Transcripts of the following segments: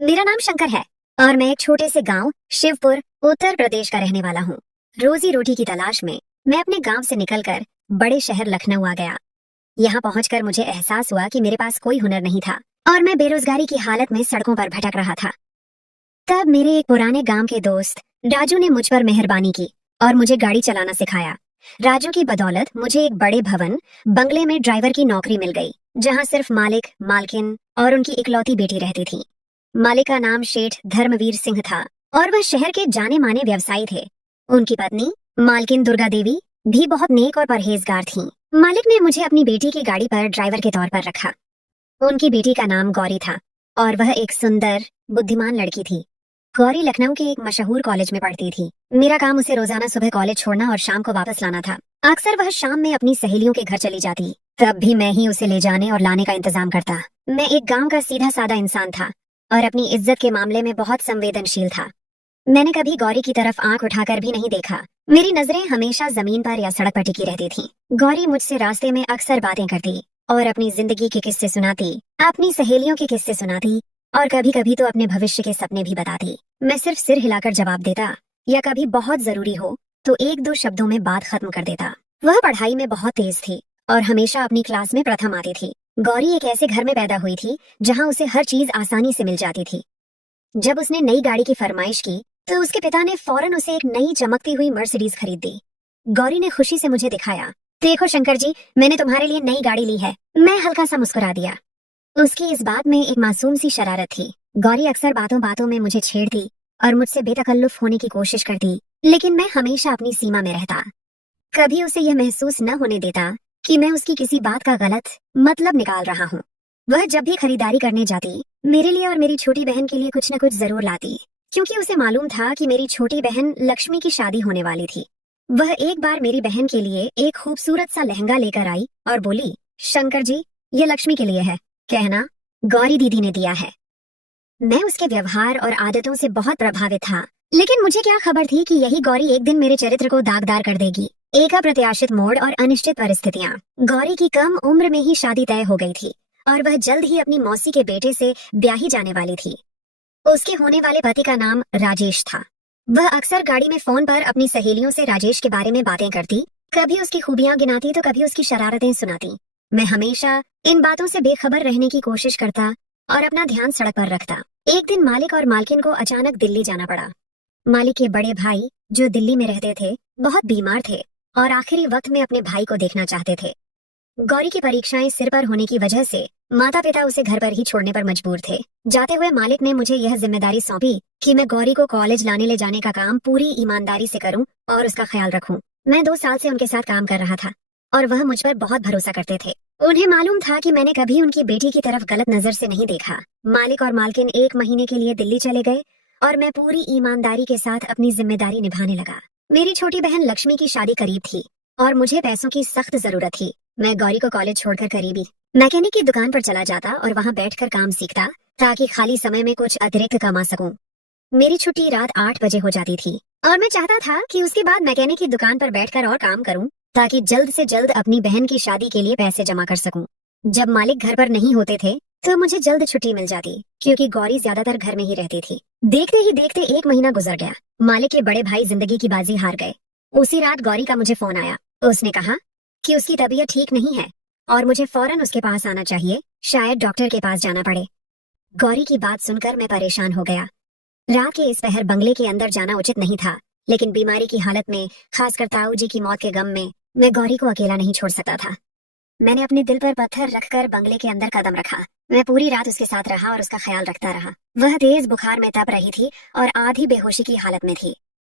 मेरा नाम शंकर है और मैं एक छोटे से गांव शिवपुर उत्तर प्रदेश का रहने वाला हूँ। रोजी रोटी की तलाश में मैं अपने गांव से निकलकर बड़े शहर लखनऊ आ गया। यहाँ पहुंचकर मुझे एहसास हुआ कि मेरे पास कोई हुनर नहीं था और मैं बेरोजगारी की हालत में सड़कों पर भटक रहा था। तब मेरे एक पुराने गांव के दोस्त राजू ने मुझ पर मेहरबानी की और मुझे गाड़ी चलाना सिखाया। राजू की बदौलत मुझे एक बड़े भवन बंगले में ड्राइवर की नौकरी मिल गई, जहाँ सिर्फ मालिक, मालकिन और उनकी इकलौती बेटी रहती थी। मालिक का नाम शेठ धर्मवीर सिंह था और वह शहर के जाने माने व्यवसायी थे। उनकी पत्नी मालकिन दुर्गा देवी भी बहुत नेक और परहेजगार थीं। मालिक ने मुझे अपनी बेटी की गाड़ी पर ड्राइवर के तौर पर रखा। उनकी बेटी का नाम गौरी था और वह एक सुंदर, बुद्धिमान लड़की थी। गौरी लखनऊ के एक मशहूर कॉलेज में पढ़ती थी। मेरा काम उसे रोजाना सुबह कॉलेज छोड़ना और शाम को वापस लाना था। अक्सर वह शाम में अपनी सहेलियों के घर चली जाती, तब भी मैं ही उसे ले जाने और लाने का इंतजाम करता। मैं एक गाँव का सीधा साधा इंसान था और अपनी इज्जत के मामले में बहुत संवेदनशील था। मैंने कभी गौरी की तरफ आंख उठाकर भी नहीं देखा। मेरी नजरें हमेशा जमीन पर या सड़क पर टिकी रहती थीं। गौरी मुझसे रास्ते में अक्सर बातें करती और अपनी जिंदगी के किस्से सुनाती, अपनी सहेलियों के किस्से सुनाती और कभी कभी तो अपने भविष्य के सपने भी बताती। मैं सिर्फ सिर हिलाकर जवाब देता या कभी बहुत जरूरी हो तो एक दो शब्दों में बात खत्म कर देता। वह पढ़ाई में बहुत तेज थी और हमेशा अपनी क्लास में प्रथम आती थी। गौरी एक ऐसे घर में पैदा हुई थी जहां उसे हर चीज आसानी से मिल जाती थी। जब उसने नई गाड़ी की फरमाइश की तो उसके पिता ने फौरन उसे एक नई चमकती हुई मर्सिडीज खरीद दी। गौरी ने खुशी से मुझे दिखाया, देखो शंकर जी, मैंने तुम्हारे लिए नई गाड़ी ली है। मैं हल्का सा मुस्कुरा दिया। उसकी इस बात में एक मासूम सी शरारत थी। गौरी अक्सर बातों बातों में मुझे छेड़ती और मुझसे बेतकल्लुफ होने की कोशिश करती, लेकिन मैं हमेशा अपनी सीमा में रहता। कभी उसे यह महसूस न होने देता कि मैं उसकी किसी बात का गलत मतलब निकाल रहा हूँ। वह जब भी खरीदारी करने जाती, मेरे लिए और मेरी छोटी बहन के लिए कुछ न कुछ जरूर लाती, क्योंकि उसे मालूम था कि मेरी छोटी बहन लक्ष्मी की शादी होने वाली थी। वह एक बार मेरी बहन के लिए एक खूबसूरत सा लहंगा लेकर आई और बोली, शंकर जी, ये लक्ष्मी के लिए है, कहना गौरी दीदी ने दिया है। मैं उसके व्यवहार और आदतों से बहुत प्रभावित था, लेकिन मुझे क्या खबर थी कि यही गौरी एक दिन मेरे चरित्र को दागदार कर देगी। एक अप्रत्याशित मोड़ और अनिश्चित परिस्थितियां। गौरी की कम उम्र में ही शादी तय हो गई थी और वह जल्द ही अपनी मौसी के बेटे से ब्याही जाने वाली थी। उसके होने वाले पति का नाम राजेश था। वह अक्सर गाड़ी में फोन पर अपनी सहेलियों से राजेश के बारे में बातें करती, कभी उसकी खूबियां गिनाती तो कभी उसकी शरारतें सुनाती। मैं हमेशा इन बातों से बेखबर रहने की कोशिश करता और अपना ध्यान सड़क पर रखता। एक दिन मालिक और मालकिन को अचानक दिल्ली जाना पड़ा। मालिक के बड़े भाई, जो दिल्ली में रहते थे, बहुत बीमार थे और आखिरी वक्त में अपने भाई को देखना चाहते थे। गौरी की परीक्षाएं सिर पर होने की वजह से माता पिता उसे घर पर ही छोड़ने पर मजबूर थे। जाते हुए मालिक ने मुझे यह जिम्मेदारी सौंपी कि मैं गौरी को कॉलेज लाने ले जाने का काम पूरी ईमानदारी से करूं और उसका ख्याल रखूं। मैं 2 साल से उनके साथ काम कर रहा था और वह मुझ पर बहुत भरोसा करते थे। उन्हें मालूम था कि मैंने कभी उनकी बेटी की तरफ गलत नजर से नहीं देखा। मालिक और मालकिन 1 महीने के लिए दिल्ली चले गए और मैं पूरी ईमानदारी के साथ अपनी जिम्मेदारी निभाने लगा। मेरी छोटी बहन लक्ष्मी की शादी करीब थी और मुझे पैसों की सख्त जरूरत थी। मैं गौरी को कॉलेज छोड़कर करीबी मैकेनिक की दुकान पर चला जाता और वहां बैठकर काम सीखता, ताकि खाली समय में कुछ अतिरिक्त कमा सकूं। मेरी छुट्टी रात 8 बजे हो जाती थी और मैं चाहता था कि उसके बाद मैकेनिक की दुकान पर बैठकर और काम करूं, ताकि जल्द से जल्द अपनी बहन की शादी के लिए पैसे जमा कर सकूं। जब मालिक घर पर नहीं होते थे तो मुझे जल्द छुट्टी मिल जाती, क्योंकि गौरी ज्यादातर घर में ही रहती थी। देखते ही देखते 1 महीना गुजर गया। मालिक के बड़े भाई जिंदगी की बाजी हार गए। उसी रात गौरी का मुझे फोन आया। उसने कहा कि उसकी तबीयत ठीक नहीं है और मुझे फौरन उसके पास आना चाहिए, शायद डॉक्टर के पास जाना पड़े। गौरी की बात सुनकर मैं परेशान हो गया। रात के इस पहर बंगले के अंदर जाना उचित नहीं था, लेकिन बीमारी की हालत में, खासकर ताऊ जी की मौत के गम में, मैं गौरी को अकेला नहीं छोड़ सकता था। मैंने अपने दिल पर पत्थर रखकर बंगले के अंदर कदम रखा। मैं पूरी रात उसके साथ रहा और उसका ख्याल रखता रहा। वह तेज बुखार में तप रही थी और आधी बेहोशी की हालत में थी।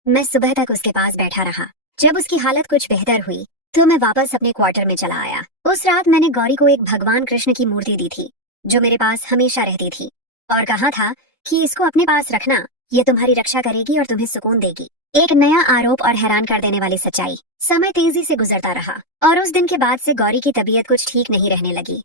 मैं सुबह तक उसके पास बैठा रहा। जब उसकी हालत कुछ बेहतर हुई तो मैं वापस अपने क्वार्टर में चला आया। उस रात मैंने गौरी को एक भगवान कृष्ण की मूर्ति दी थी, जो मेरे पास हमेशा रहती थी, और कहा था कि इसको अपने पास रखना, ये तुम्हारी रक्षा करेगी और तुम्हें सुकून देगी। एक नया आरोप और हैरान कर देने वाली सच्चाई। समय तेजी से गुजरता रहा और उस दिन के बाद से गौरी की तबीयत कुछ ठीक नहीं रहने लगी।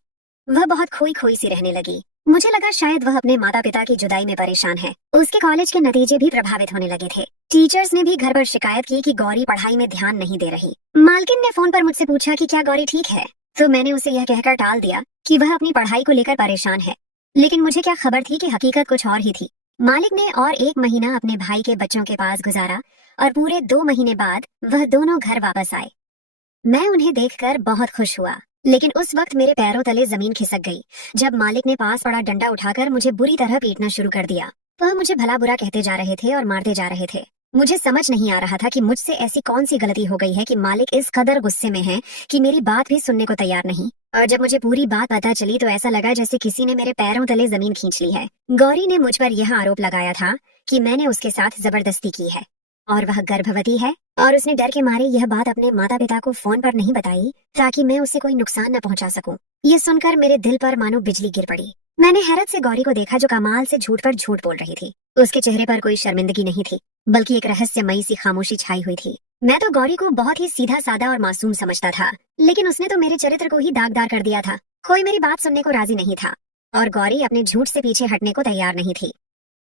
वह बहुत खोई खोई सी रहने लगी। मुझे लगा शायद वह अपने माता पिता की जुदाई में परेशान है। उसके कॉलेज के नतीजे भी प्रभावित होने लगे थे। टीचर्स ने भी घर पर शिकायत की कि गौरी पढ़ाई में ध्यान नहीं दे रही। मालकिन ने फोन पर मुझसे पूछा कि क्या गौरी ठीक है, तो मैंने उसे यह कहकर टाल दिया कि वह अपनी पढ़ाई को लेकर परेशान है, लेकिन मुझे क्या खबर थी कि हकीकत कुछ और ही थी। मालिक ने और 1 महीना अपने भाई के बच्चों के पास गुजारा और पूरे 2 महीने बाद वह दोनों घर वापस आए। मैं उन्हें देखकर बहुत खुश हुआ, लेकिन उस वक्त मेरे पैरों तले जमीन खिसक गई जब मालिक ने पास पड़ा डंडा उठाकर मुझे बुरी तरह पीटना शुरू कर दिया। वह मुझे भला बुरा कहते जा रहे थे और मारते जा रहे थे। मुझे समझ नहीं आ रहा था कि मुझसे ऐसी कौन सी गलती हो गई है कि मालिक इस कदर गुस्से में हैं कि मेरी बात भी सुनने को तैयार नहीं। और जब मुझे पूरी बात पता चली तो ऐसा लगा जैसे किसी ने मेरे पैरों तले जमीन खींच ली है। गौरी ने मुझ पर यह आरोप लगाया था कि मैंने उसके साथ जबरदस्ती की है और वह गर्भवती है, और उसने डर के मारे यह बात अपने माता पिता को फोन पर नहीं बताई ताकि मैं उसे कोई नुकसान न पहुंचा सकूं। ये सुनकर मेरे दिल पर मानो बिजली गिर पड़ी। मैंने हैरत से गौरी को देखा जो कमाल से झूठ पर झूठ बोल रही थी। उसके चेहरे पर कोई शर्मिंदगी नहीं थी, बल्कि एक रहस्यमयी सी खामोशी छाई हुई थी। मैं तो गौरी को बहुत ही सीधा सादा और मासूम समझता था, लेकिन उसने तो मेरे चरित्र को ही दागदार कर दिया था। कोई मेरी बात सुनने को राजी नहीं था और गौरी अपने झूठ से पीछे हटने को तैयार नहीं थी।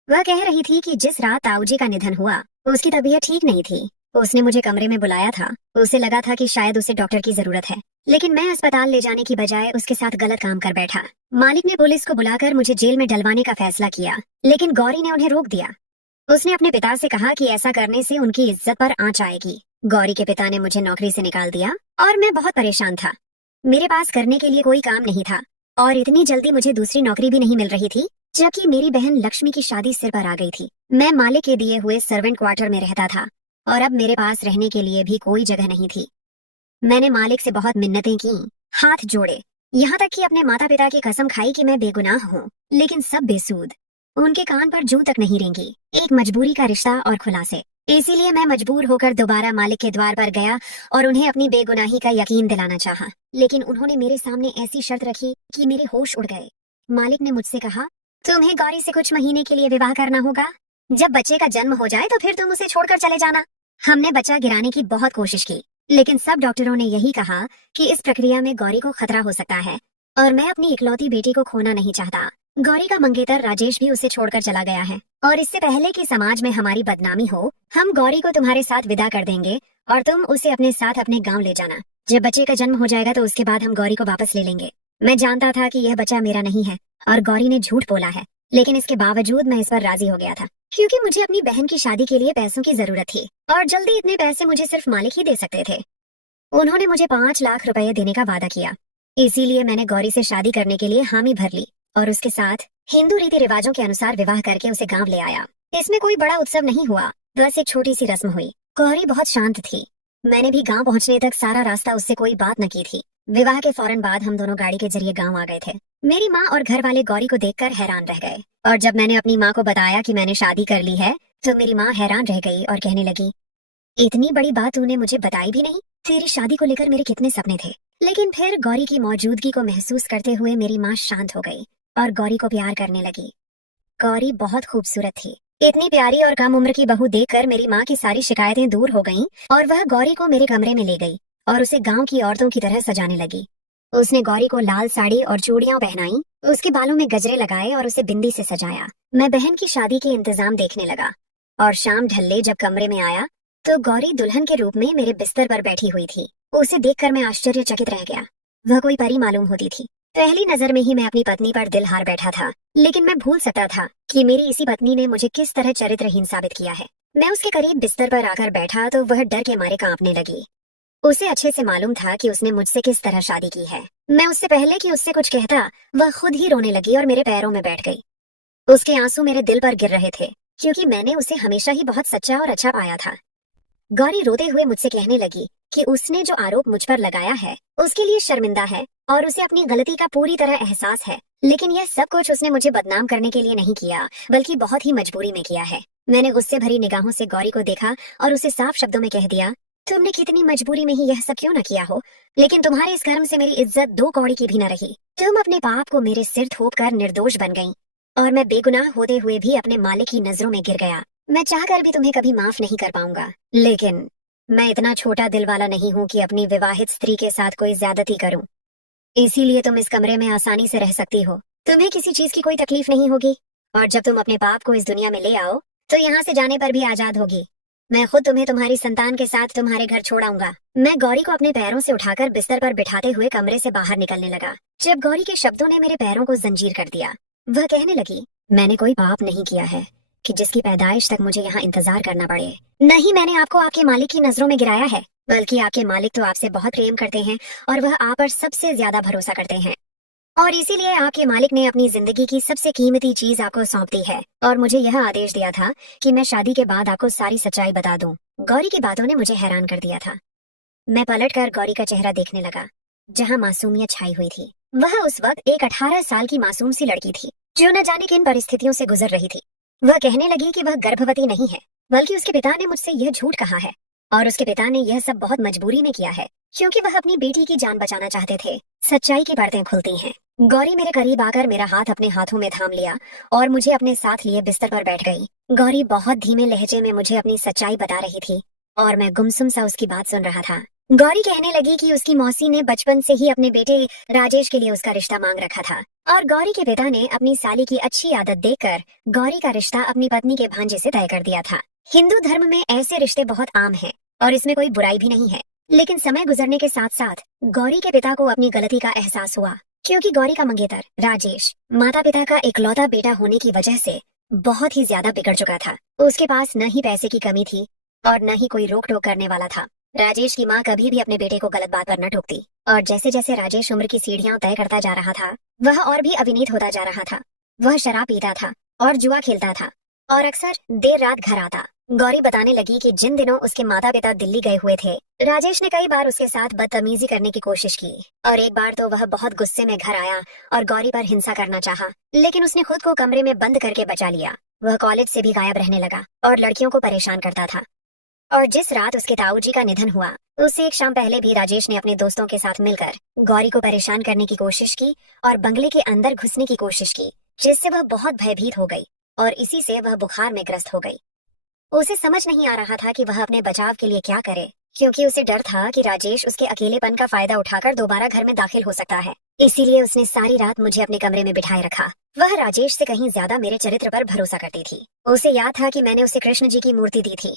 वह कह रही थी कि जिस रात ताऊजी का निधन हुआ उसकी तबीयत ठीक नहीं थी। उसने मुझे कमरे में बुलाया था। उसे लगा था कि शायद उसे डॉक्टर की जरूरत है, लेकिन मैं अस्पताल ले जाने की बजाय उसके साथ गलत काम कर बैठा। मालिक ने पुलिस को बुलाकर मुझे जेल में डलवाने का फैसला किया, लेकिन गौरी ने उन्हें रोक दिया। उसने अपने पिता से कहा कि ऐसा करने से उनकी इज्जत पर आंच आएगी। गौरी के पिता ने मुझे नौकरी से निकाल दिया और मैं बहुत परेशान था। मेरे पास करने के लिए कोई काम नहीं था और इतनी जल्दी मुझे दूसरी नौकरी भी नहीं मिल रही थी, जबकि मेरी बहन लक्ष्मी की शादी सिर पर आ गई थी। मैं मालिक के दिए हुए सर्वेंट क्वार्टर में रहता था और अब मेरे पास रहने के लिए भी कोई जगह नहीं थी। मैंने मालिक से बहुत मिन्नतें की, हाथ जोड़े, यहाँ तक कि अपने माता पिता की कसम खाई कि मैं बेगुनाह हूँ, लेकिन सब बेसूद। उनके कान पर जूं तक नहीं रेंगी। एक मजबूरी का रिश्ता और खुलासे। इसीलिए मैं मजबूर होकर दोबारा मालिक के द्वार पर गया और उन्हें अपनी बेगुनाही का यकीन दिलाना चाहा, लेकिन उन्होंने मेरे सामने ऐसी शर्त रखी कि मेरे होश उड़ गए। मालिक ने मुझसे कहा, तुम्हें गौरी से कुछ महीने के लिए विवाह करना होगा। जब बच्चे का जन्म हो जाए तो फिर तुम उसे छोड़कर चले जाना। हमने बच्चा गिराने की बहुत कोशिश की, लेकिन सब डॉक्टरों ने यही कहा कि इस प्रक्रिया में गौरी को खतरा हो सकता है और मैं अपनी इकलौती बेटी को खोना नहीं चाहता। गौरी का मंगेतर राजेश भी उसे छोड़कर चला गया है और इससे पहले कि समाज में हमारी बदनामी हो, हम गौरी को तुम्हारे साथ विदा कर देंगे और तुम उसे अपने साथ अपने गांव ले जाना। जब बच्चे का जन्म हो जाएगा तो उसके बाद हम गौरी को वापस ले लेंगे। मैं जानता था कि यह बच्चा मेरा नहीं है और गौरी ने झूठ बोला है, लेकिन इसके बावजूद मैं इस पर राजी हो गया था क्योंकि मुझे अपनी बहन की शादी के लिए पैसों की जरूरत थी और जल्दी इतने पैसे मुझे सिर्फ मालिक ही दे सकते थे। उन्होंने मुझे 5 लाख रुपए देने का वादा किया, इसीलिए मैंने गौरी से शादी करने के लिए हामी भर ली और उसके साथ हिंदू रीति रिवाजों के अनुसार विवाह करके उसे गांव ले आया। इसमें कोई बड़ा उत्सव नहीं हुआ, बस एक छोटी सी रस्म हुई। गौरी बहुत शांत थी। मैंने भी गांव पहुंचने तक सारा रास्ता उससे कोई बात न की थी। विवाह के फौरन बाद हम दोनों गाड़ी के जरिए गांव आ गए थे। मेरी माँ और घर वाले गौरी को देखकर हैरान रह गए और जब मैंने अपनी माँ को बताया कि मैंने शादी कर ली है तो मेरी माँ हैरान रह गई और कहने लगी, इतनी बड़ी बात तूने मुझे बताई भी नहीं। तेरी शादी को लेकर मेरे कितने सपने थे। लेकिन फिर गौरी की मौजूदगी को महसूस करते हुए मेरी माँ शांत हो गई और गौरी को प्यार करने लगी। गौरी बहुत खूबसूरत थी। इतनी प्यारी और कम उम्र की बहू देखकर मेरी माँ की सारी शिकायतें दूर हो गईं और वह गौरी को मेरे कमरे में ले गई और उसे गांव की औरतों की तरह सजाने लगी। उसने गौरी को लाल साड़ी और चूड़ियां पहनाई, उसके बालों में गजरे लगाए और उसे बिंदी से सजाया। मैं बहन की शादी के इंतजाम देखने लगा और शाम ढलने जब कमरे में आया तो गौरी दुल्हन के रूप में मेरे बिस्तर पर बैठी हुई थी। उसे देखकर मैं आश्चर्यचकित रह गया। वह कोई परी मालूम होती थी। पहली नजर में ही मैं अपनी पत्नी पर दिल हार बैठा था, लेकिन मैं भूल सकता था कि मेरी इसी पत्नी ने मुझे किस तरह चरित्रहीन साबित किया है। मैं उसके करीब बिस्तर पर आकर बैठा तो वह डर के मारे कांपने लगी। उसे अच्छे से मालूम था कि उसने मुझसे किस तरह शादी की है। मैं उससे पहले कि उससे कुछ कहता वह खुद ही रोने लगी और मेरे पैरों में बैठ गई। उसके आंसू मेरे दिल पर गिर रहे थे क्योंकि मैंने उसे हमेशा ही बहुत सच्चा और अच्छा पाया था। गौरी रोते हुए मुझसे कहने लगी कि उसने जो आरोप मुझ पर लगाया है उसके लिए शर्मिंदा है और उसे अपनी गलती का पूरी तरह एहसास है, लेकिन यह सब कुछ उसने मुझे बदनाम करने के लिए नहीं किया बल्कि बहुत ही मजबूरी में किया है। मैंने गुस्से भरी निगाहों से गौरी को देखा और उसे साफ शब्दों में कह दिया, तुमने कितनी मजबूरी में ही यह सब क्यों न किया हो, लेकिन तुम्हारे इस कर्म से मेरी इज्जत 2 कौड़ी की भी न रही। तुम अपने पाप को मेरे सिर थोप कर निर्दोष बन गई और मैं बेगुनाह होते हुए भी अपने मालिक की नजरों में गिर गया। मैं चाहकर भी तुम्हें कभी माफ नहीं कर पाऊंगा, लेकिन मैं इतना छोटा दिल वाला नहीं हूँ कि अपनी विवाहित स्त्री के साथ कोई ज्यादती करूं। इसीलिए तुम इस कमरे में आसानी से रह सकती हो। तुम्हें किसी चीज की कोई तकलीफ नहीं होगी और जब तुम अपने पाप को इस दुनिया में ले आओ तो यहाँ से जाने पर भी आजाद होगी। मैं खुद तुम्हें तुम्हारी संतान के साथ तुम्हारे घर छोड़ाऊंगा। मैं गौरी को अपने पैरों से उठाकर बिस्तर पर बिठाते हुए कमरे से बाहर निकलने लगा। जब गौरी के शब्दों ने मेरे पैरों को जंजीर कर दिया वह कहने लगी, मैंने कोई पाप नहीं किया है कि जिसकी पैदाइश तक मुझे यहाँ इंतजार करना पड़े। नहीं, मैंने आपको आपके मालिक की नजरों में गिराया है, बल्कि आपके मालिक तो आपसे बहुत प्रेम करते हैं और वह आप पर सबसे ज्यादा भरोसा करते हैं, और इसीलिए आपके मालिक ने अपनी जिंदगी की सबसे कीमती चीज आपको सौंप दी है और मुझे यह आदेश दिया था कि मैं शादी के बाद आपको सारी सच्चाई बता दूं। गौरी की बातों ने मुझे हैरान कर दिया था। मैं पलटकर गौरी का चेहरा देखने लगा, जहां मासूमियत छाई हुई थी। वह उस वक्त एक 18 साल की मासूम सी लड़की थी, जो न जाने किन परिस्थितियों से गुजर रही थी। वह कहने लगी कि वह गर्भवती नहीं है, बल्कि उसके पिता ने मुझसे यह झूठ कहा है, और उसके पिता ने यह सब बहुत मजबूरी में किया है, क्योंकि वह अपनी बेटी की जान बचाना चाहते थे। सच्चाई की परतें खुलती हैं। गौरी मेरे करीब आकर मेरा हाथ अपने हाथों में थाम लिया और मुझे अपने साथ लिए बिस्तर पर बैठ गई। गौरी बहुत धीमे लहजे में मुझे अपनी सच्चाई बता रही थी और मैं गुमसुम सा उसकी बात सुन रहा था। गौरी कहने लगी कि उसकी मौसी ने बचपन से ही अपने बेटे राजेश के लिए उसका रिश्ता मांग रखा था, और गौरी के पिता ने अपनी साली की अच्छी आदत देखकर गौरी का रिश्ता अपनी पत्नी के भांजे से तय कर दिया था। हिंदू धर्म में ऐसे रिश्ते बहुत आम हैं और इसमें कोई बुराई भी नहीं है। लेकिन समय गुजरने के साथ साथ गौरी के पिता को अपनी गलती का एहसास हुआ, क्योंकि गौरी का मंगेतर राजेश माता पिता का इकलौता बेटा होने की वजह से बहुत ही ज्यादा बिगड़ चुका था। उसके पास न ही पैसे की कमी थी और न ही कोई रोक टोक करने वाला था। राजेश की माँ कभी भी अपने बेटे को गलत बात पर न टोकती, और जैसे जैसे राजेश उम्र की सीढ़ियां तय करता जा रहा था, वह और भी अविनीत होता जा रहा था। वह शराब पीता था और जुआ खेलता था और अक्सर देर रात घर आता। गौरी बताने लगी कि जिन दिनों उसके माता पिता दिल्ली गए हुए थे, राजेश ने कई बार उसके साथ बदतमीजी करने की कोशिश की, और एक बार तो वह बहुत गुस्से में घर आया और गौरी पर हिंसा करना चाहा, लेकिन उसने खुद को कमरे में बंद करके बचा लिया। वह कॉलेज से भी गायब रहने लगा और लड़कियों को परेशान करता था। और जिस रात उसके ताऊजी का निधन हुआ, उससे एक शाम पहले भी राजेश ने अपने दोस्तों के साथ मिलकर गौरी को परेशान करने की कोशिश की और बंगले के अंदर घुसने की कोशिश की, जिससे वह बहुत भयभीत हो गई और इसी से वह बुखार में ग्रस्त हो गई। उसे समझ नहीं आ रहा था कि वह अपने बचाव के लिए क्या करे, क्योंकि उसे डर था कि राजेश उसके अकेलेपन का फायदा उठाकर दोबारा घर में दाखिल हो सकता है। इसीलिए उसने सारी रात मुझे अपने कमरे में बिठाए रखा। वह राजेश से कहीं ज्यादा मेरे चरित्र पर भरोसा करती थी। उसे याद था कि मैंने उसे कृष्ण जी की मूर्ति दी थी।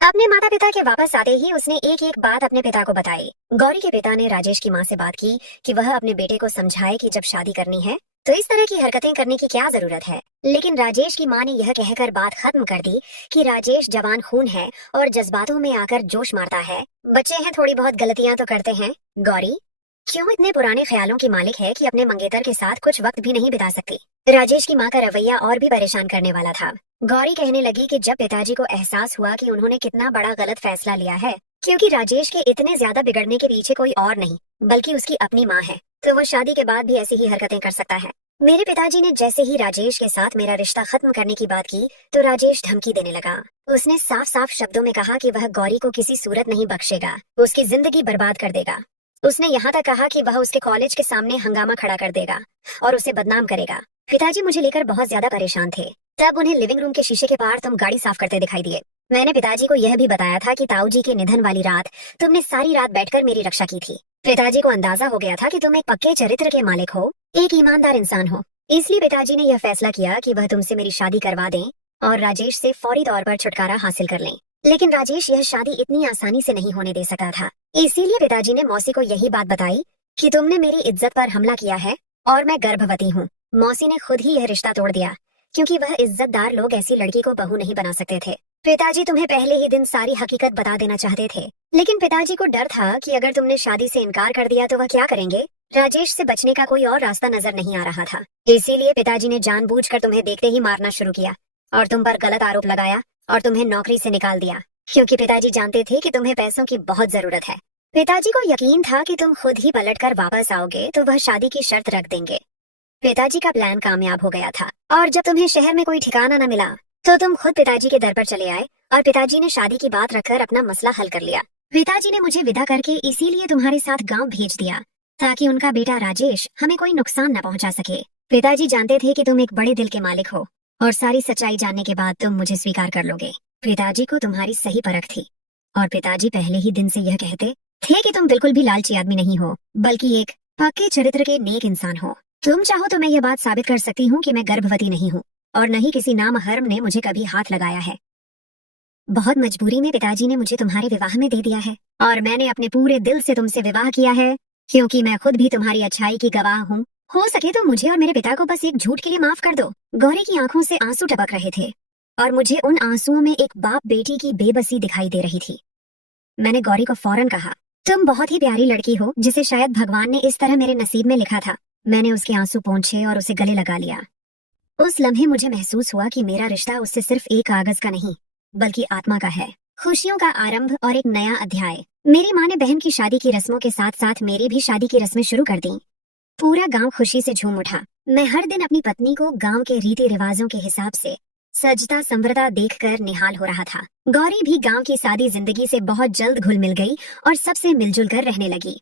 अपने माता पिता के वापस आते ही उसने एक एक बात अपने पिता को बताई। गौरी के पिता ने राजेश की माँ से बात की कि वह अपने बेटे को समझाए कि जब शादी करनी है तो इस तरह की हरकतें करने की क्या जरूरत है। लेकिन राजेश की माँ ने यह कहकर बात खत्म कर दी कि राजेश जवान खून है और जज्बातों में आकर जोश मारता है। बच्चे हैं, थोड़ी बहुत गलतियां तो करते हैं। गौरी क्यों इतने पुराने ख्यालों की मालिक है कि अपने मंगेतर के साथ कुछ वक्त भी नहीं बिता सकती। राजेश की माँ का रवैया और भी परेशान करने वाला था। गौरी कहने लगी कि जब पिताजी को एहसास हुआ कि उन्होंने कितना बड़ा गलत फैसला लिया है, क्योंकि राजेश के इतने ज्यादा बिगड़ने के पीछे कोई और नहीं बल्कि उसकी अपनी माँ है, तो वह शादी के बाद भी ऐसी ही हरकतें कर सकता है। मेरे पिताजी ने जैसे ही राजेश के साथ मेरा रिश्ता खत्म करने की बात की तो राजेश धमकी देने लगा। उसने साफ साफ शब्दों में कहा कि वह गौरी को किसी सूरत नहीं बख्शेगा, उसकी जिंदगी बर्बाद कर देगा। उसने यहाँ तक कहा कि वह उसके कॉलेज के सामने हंगामा खड़ा कर देगा और उसे बदनाम करेगा। पिताजी मुझे लेकर बहुत ज्यादा परेशान थे। तब उन्हें लिविंग रूम के शीशे के पार तुम गाड़ी साफ करते दिखाई दिए। मैंने पिताजी को यह भी बताया था कि ताऊजी के निधन वाली रात तुमने सारी रात बैठकर मेरी रक्षा की थी। पिताजी को अंदाजा हो गया था कि तुम एक पक्के चरित्र के मालिक हो, एक ईमानदार इंसान हो, इसलिए पिताजी ने यह फैसला किया कि वह तुमसे मेरी शादी करवा दें और राजेश से फौरी तौर पर छुटकारा हासिल कर लें। लेकिन राजेश यह शादी इतनी आसानी से नहीं होने दे सका था। इसीलिए पिताजी ने मौसी को यही बात बताई कि तुमने मेरी इज्जत पर हमला किया है और मैं गर्भवती हूँ। मौसी ने खुद ही यह रिश्ता तोड़ दिया, क्योंकि वह इज्जतदार लोग ऐसी लड़की को बहू नहीं बना सकते थे। पिताजी तुम्हें पहले ही दिन सारी हकीकत बता देना चाहते थे, लेकिन पिताजी को डर था कि अगर तुमने शादी से इनकार कर दिया तो वह क्या करेंगे। राजेश से बचने का कोई और रास्ता नजर नहीं आ रहा था। इसीलिए पिताजी ने जानबूझकर तुम्हें देखते ही मारना शुरू किया और तुम पर गलत आरोप लगाया और तुम्हें नौकरी से निकाल दिया, क्योंकि पिताजी जानते थे कि तुम्हें पैसों की बहुत जरूरत है। पिताजी को यकीन था कि तुम खुद ही पलटकर वापस आओगे तो वह शादी की शर्त रख देंगे। पिताजी का प्लान कामयाब हो गया था और जब तुम्हें शहर में कोई ठिकाना न मिला तो तुम खुद पिताजी के दर पर चले आए और पिताजी ने शादी की बात रखकर अपना मसला हल कर लिया। पिताजी ने मुझे विदा करके इसीलिए तुम्हारे साथ गांव भेज दिया ताकि उनका बेटा राजेश हमें कोई नुकसान न पहुंचा सके। पिताजी जानते थे कि तुम एक बड़े दिल के मालिक हो और सारी सच्चाई जानने के बाद तुम मुझे स्वीकार कर लोगे। पिताजी को तुम्हारी सही परख थी और पिताजी पहले ही दिन से यह कहते थे कि तुम बिल्कुल भी लालची आदमी नहीं हो, बल्कि एक पक्के चरित्र के नेक इंसान हो। तुम चाहो तो मैं यह बात साबित कर सकती हूँ कि मैं गर्भवती नहीं हूँ और न ही किसी नामहर्म ने मुझे कभी हाथ लगाया है। बहुत मजबूरी में पिताजी ने मुझे तुम्हारे विवाह में दे दिया है और मैंने अपने पूरे दिल से तुमसे विवाह किया है, क्योंकि मैं खुद भी तुम्हारी अच्छाई की गवाह हूँ हो सके तो मुझे और मेरे पिता को बस एक झूठ के लिए माफ कर दो। गौरी की आंखों से आंसू टपक रहे थे और मुझे उन आंसुओं में एक बाप बेटी की बेबसी दिखाई दे रही थी। मैंने गौरी को फौरन कहा, तुम बहुत ही प्यारी लड़की हो जिसे शायद भगवान ने इस तरह मेरे नसीब में लिखा था। मैंने उसके आंसू पोंछे और उसे गले लगा लिया। उस लम्हे मुझे महसूस हुआ कि मेरा रिश्ता उससे सिर्फ एक कागज का नहीं बल्कि आत्मा का है, खुशियों का आरंभ और एक नया अध्याय। मेरी माँ ने बहन की शादी की रस्मों के साथ साथ मेरी भी शादी की रस्में शुरू कर दी। पूरा गांव खुशी से झूम उठा। मैं हर दिन अपनी पत्नी को गांव के रीति रिवाजों के हिसाब से सजता संवरता देखकर निहाल हो रहा था। गौरी भी गांव की सादी जिंदगी से बहुत जल्द घुल मिल गई और सबसे मिलजुल कर रहने लगी।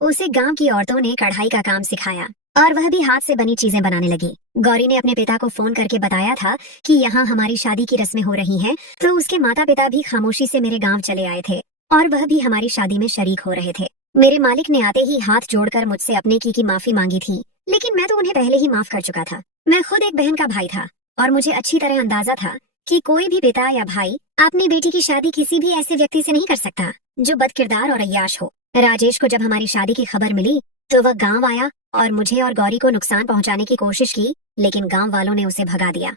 उसे गांव की औरतों ने कढ़ाई का काम सिखाया और वह भी हाथ से बनी चीजें बनाने लगी। गौरी ने अपने पिता को फोन करके बताया था कि यहाँ हमारी शादी की रस्में हो रही हैं, तो उसके माता पिता भी खामोशी से मेरे गांव चले आए थे और वह भी हमारी शादी में शरीक हो रहे थे। मेरे मालिक ने आते ही हाथ जोड़कर मुझसे अपने की माफी मांगी थी, लेकिन मैं तो उन्हें पहले ही माफ कर चुका था। मैं खुद एक बहन का भाई था और मुझे अच्छी तरह अंदाजा था कि कोई भी पिता या भाई अपनी बेटी की शादी किसी भी ऐसे व्यक्ति से नहीं कर सकता जो बदकिरदार और अय्याश हो। राजेश को जब हमारी शादी की खबर मिली तो वह गांव आया और मुझे और गौरी को नुकसान पहुंचाने की कोशिश की, लेकिन गांव वालों ने उसे भगा दिया।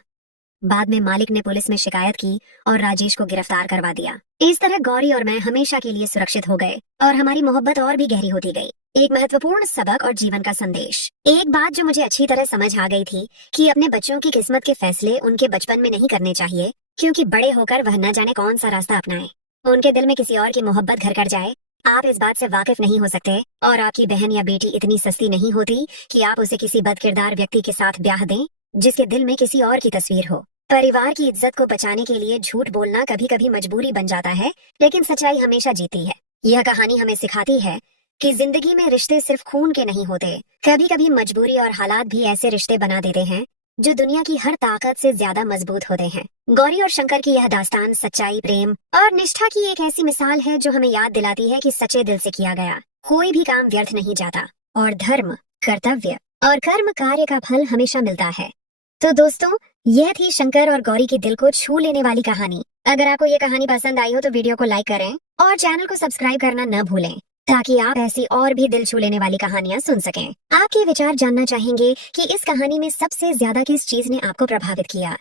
बाद में मालिक ने पुलिस में शिकायत की और राजेश को गिरफ्तार करवा दिया। इस तरह गौरी और मैं हमेशा के लिए सुरक्षित हो गए और हमारी मोहब्बत और भी गहरी होती गई। एक महत्वपूर्ण सबक और जीवन का संदेश। एक बात जो मुझे अच्छी तरह समझ आ गई थी कि अपने बच्चों की किस्मत के फैसले उनके बचपन में नहीं करने चाहिए, क्योंकि बड़े होकर वह न जाने कौन सा रास्ता अपनाए। उनके दिल में किसी और की मोहब्बत घर कर जाए। आप इस बात से वाकिफ नहीं हो सकते और आपकी बहन या बेटी इतनी सस्ती नहीं होती कि आप उसे किसी बदकिरदार व्यक्ति के साथ ब्याह दें जिसके दिल में किसी और की तस्वीर हो। परिवार की इज्जत को बचाने के लिए झूठ बोलना कभी कभी मजबूरी बन जाता है, लेकिन सच्चाई हमेशा जीती है। यह कहानी हमें सिखाती है कि जिंदगी में रिश्ते सिर्फ खून के नहीं होते। कभी कभी मजबूरी और हालात भी ऐसे रिश्ते बना देते हैं जो दुनिया की हर ताकत से ज्यादा मजबूत होते हैं। गौरी और शंकर की यह दास्तान सच्चाई, प्रेम और निष्ठा की एक ऐसी मिसाल है जो हमें याद दिलाती है कि सच्चे दिल से किया गया कोई भी काम व्यर्थ नहीं जाता और धर्म, कर्तव्य और कर्म कार्य का फल हमेशा मिलता है। तो दोस्तों, यह थी शंकर और गौरी के दिल को छू लेने वाली कहानी। अगर आपको ये कहानी पसंद आई हो तो वीडियो को लाइक करें और चैनल को सब्सक्राइब करना न भूलें, ताकि आप ऐसी और भी दिल छू लेने वाली कहानियां सुन सकें। आपके विचार जानना चाहेंगे कि इस कहानी में सबसे ज्यादा किस चीज ने आपको प्रभावित किया।